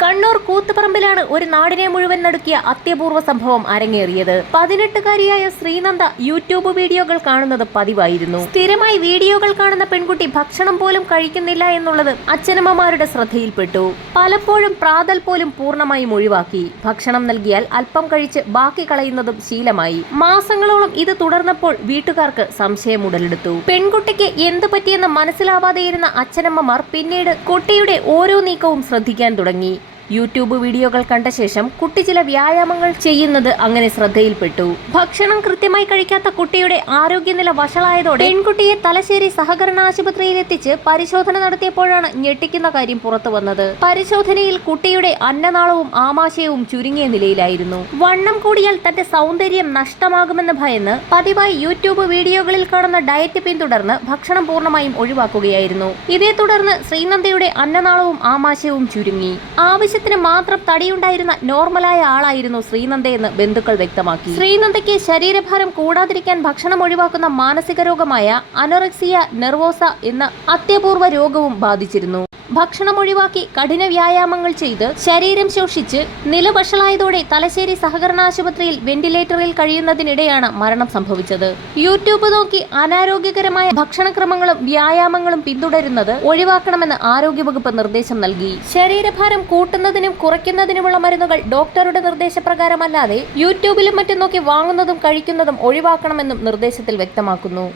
കണ്ണൂർ കൂത്തുപറമ്പിലാണ് ഒരു നാടിനെ മുഴുവൻ നടുക്കിയ അത്യപൂർവ സംഭവം അരങ്ങേറിയത്. 18-കാരിയായ ശ്രീനന്ദ യൂട്യൂബ് വീഡിയോകൾ കാണുന്നത് പതിവായിരുന്നു. സ്ഥിരമായി വീഡിയോകൾ കാണുന്ന പെൺകുട്ടി ഭക്ഷണം പോലും കഴിക്കുന്നില്ല എന്നുള്ളത് അച്ഛനമ്മമാരുടെ ശ്രദ്ധയിൽപ്പെട്ടു. പലപ്പോഴും പ്രാതൽ പോലും പൂർണ്ണമായും ഒഴിവാക്കി. ഭക്ഷണം നൽകിയാൽ അല്പം കഴിച്ച് ബാക്കി കളയുന്നതും ശീലമായി. മാസങ്ങളോളം ഇത് തുടർന്നപ്പോൾ വീട്ടുകാർക്ക് സംശയം ഉടലെടുത്തു. പെൺകുട്ടിക്ക് എന്ത് പറ്റിയെന്ന് മനസ്സിലാവാതെയിരുന്ന അച്ഛനമ്മമാർ പിന്നീട് കുട്ടിയുടെ ഓരോ നീക്കവും ശ്രദ്ധിക്കാൻ തുടങ്ങി. യൂട്യൂബ് വീഡിയോകൾ കണ്ട ശേഷം കുട്ടി ചില വ്യായാമങ്ങൾ ചെയ്യുന്നത് അങ്ങനെ ശ്രദ്ധയിൽപ്പെട്ടു. ഭക്ഷണം കൃത്യമായി കഴിക്കാത്ത കുട്ടിയുടെ ആരോഗ്യനില വഷളായതോടെ പെൺകുട്ടിയെ തലശ്ശേരി സഹകരണ ആശുപത്രിയിൽ എത്തിച്ച് പരിശോധന നടത്തിയപ്പോഴാണ് ഞെട്ടിക്കുന്ന കാര്യം പുറത്തു വന്നത്. പരിശോധനയിൽ കുട്ടിയുടെ അന്നനാളവും ആമാശയവും ചുരുങ്ങിയ നിലയിലായിരുന്നു. വണ്ണം കൂടിയാൽ തന്റെ സൗന്ദര്യം നഷ്ടമാകുമെന്ന് ഭയന്ന് പതിവായി യൂട്യൂബ് വീഡിയോകളിൽ കാണുന്ന ഡയറ്റ് പിന്തുടർന്ന് ഭക്ഷണം പൂർണ്ണമായും ഒഴിവാക്കുകയായിരുന്നു. ഇതേ തുടർന്ന് ശ്രീനന്ദയുടെ അന്നനാളവും ആമാശയവും ചുരുങ്ങി. ആവശ്യത്തിന് മാത്രം തടിയുണ്ടായിരുന്ന നോർമലായ ആളായിരുന്നു ശ്രീനന്ദയെന്ന് ബന്ധുക്കൾ വ്യക്തമാക്കി. ശ്രീനന്ദയ്ക്ക് ശരീരഭാരം കൂടാതിരിക്കാൻ ഭക്ഷണം ഒഴിവാക്കുന്ന മാനസിക രോഗമായ അനോറെക്സിയ നെർവോസ എന്ന അത്യപൂർവ രോഗവും ബാധിച്ചിരുന്നു. ഭക്ഷണം ഒഴിവാക്കി കഠിന വ്യായാമങ്ങൾ ചെയ്ത് ശരീരം ശോഷിച്ച് നില വഷളായതോടെ തലശ്ശേരി സഹകരണ ആശുപത്രിയിൽ വെന്റിലേറ്ററിൽ കഴിയുന്നതിനിടെയാണ് മരണം സംഭവിച്ചത്. യൂട്യൂബ് നോക്കി അനാരോഗ്യകരമായ ഭക്ഷണക്രമങ്ങളും വ്യായാമങ്ങളും പിന്തുടരുന്നത് ഒഴിവാക്കണമെന്ന് ആരോഗ്യവകുപ്പ് നിർദ്ദേശം നൽകി. ശരീരഭാരം കൂട്ടുന്നതിനും കുറയ്ക്കുന്നതിനുമുള്ള മരുന്നുകൾ ഡോക്ടറുടെ നിർദ്ദേശപ്രകാരമല്ലാതെ യൂട്യൂബിലും മറ്റും നോക്കി വാങ്ങുന്നതും കഴിക്കുന്നതും ഒഴിവാക്കണമെന്നും നിർദ്ദേശത്തിൽ വ്യക്തമാക്കുന്നു.